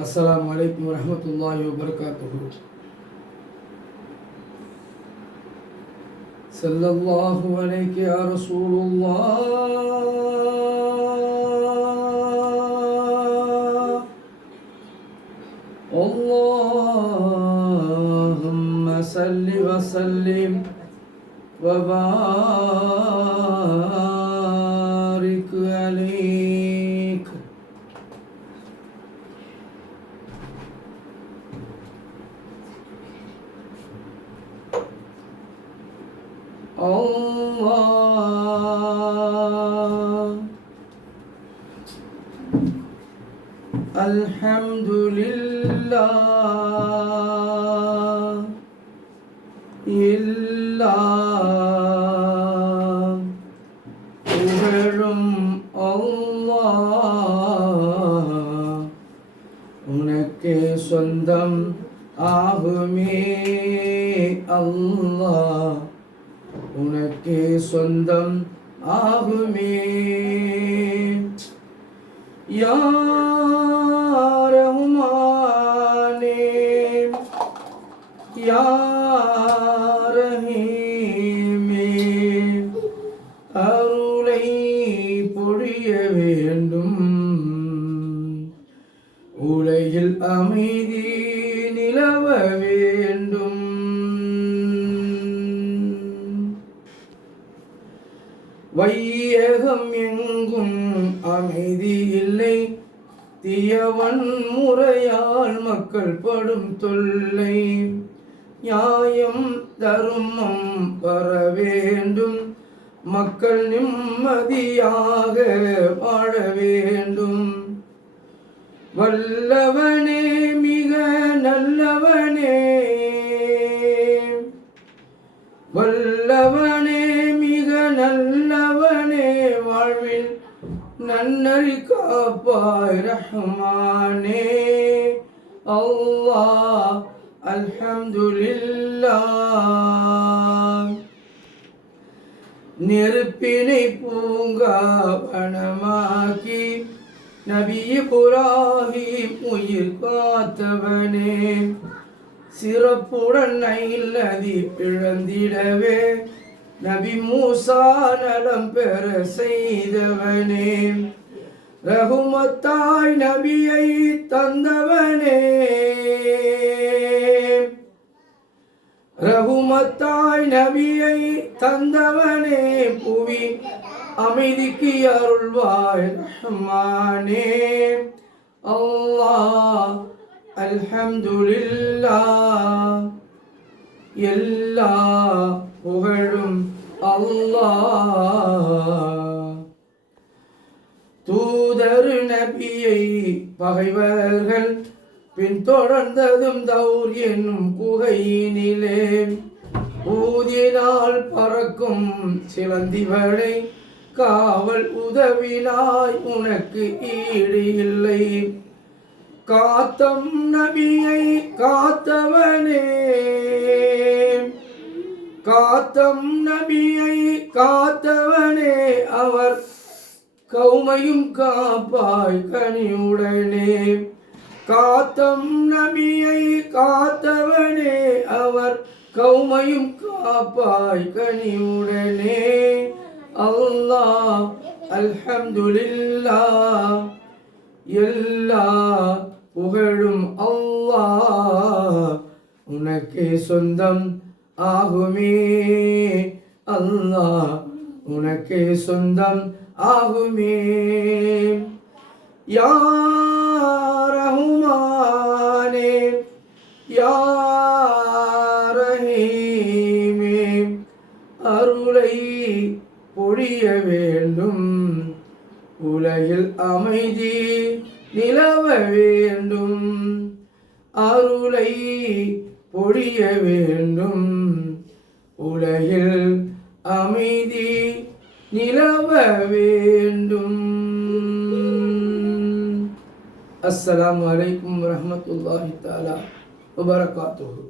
السلام عليكم ورحمة الله وبركاته. صلى الله عليك يا رسول الله. اللهم صل وسلم وبارك عليك. Allah. Alhamdulillah. İllah புகழும் அல்லாஹ் உனக்கே சொந்தம் ஆகுமே. அல்லாஹ் உனக்கே சொந்தம் ஆகுமே. யா ரஹ்மானே யா ரஹீமே அருளை பொழிய வேண்டும். உலகில் அமைதி நிலவ வேண்டும். வையகம் எங்கும் அமைதி இல்லை. தீயவன் முறையால் மக்கள் படும் தொல்லை. நியாயம் தர்மம் வர வேண்டும். மக்கள் நிம்மதியாக வாழ வேண்டும். வல்லவனே மிக நல்லவனே வல்லவனே மிக நல்லவனே வாழ்வில் நன்னறி காப்பாய் ரஹ்மானே. அல்லாஹ் அல்ஹம்துலில்லாஹ். நெருப்பினை பூங்காவனமாக்கி நபி இப்ராஹிம் உயிர் காத்தவனே. சிறப்புடன் நைல் நதி பிழந்திடவே நபி மூசா நலம் பெற செய்தவனே. ரஹ்மத்தாய் நபியை தந்தவனே. ரஹ்மத்தாய் நபியை தந்தவனே. புவி அமைதிக்கு அருள்வாய் ரஹ்மானே. அல்லாஹ் அல்ஹம்துலில்லாஹ். எல்லா புகழும் அல்லாஹ். தூதர் நபியை பகைவர்கள் பின்தொடர்ந்ததும் தௌர் என்னும் குகையினிலே. ஊதினால் பறக்கும் சிலந்திவளை காவல் உதவினாய் உனக்கு ஈடு இல்லை. காத்தம் நபியை காத்தவனே. காத்தம் நபியை காத்தவனே. அவர் கௌமையும் காப்பாய் கனியுடனே. காத்தம் நபியை காத்தவனே. அவர் கௌமையும் காப்பாய் கனியுடனே. அல்லாஹ் அல்ஹம்துலில்லாஹ். எல்லா புகழும் அல்லாஹ் உனக்கே சொந்தம் ஆகுமே. அல்லாஹ் உனக்கே சொந்தம் ஆகுமே. யா ரஹ்மானே யா ரஹீமே அருளை பொழிய வேண்டும். உலகில் அமைதி நிலவ வேண்டும். அருளை பொழிய வேண்டும். உலகில் அமைதி நிலவ வேண்டும். அஸ்ஸலாமு அலைக்கும் வரஹ்மத்துல்லாஹி தஆலா வபரகாத்துஹு.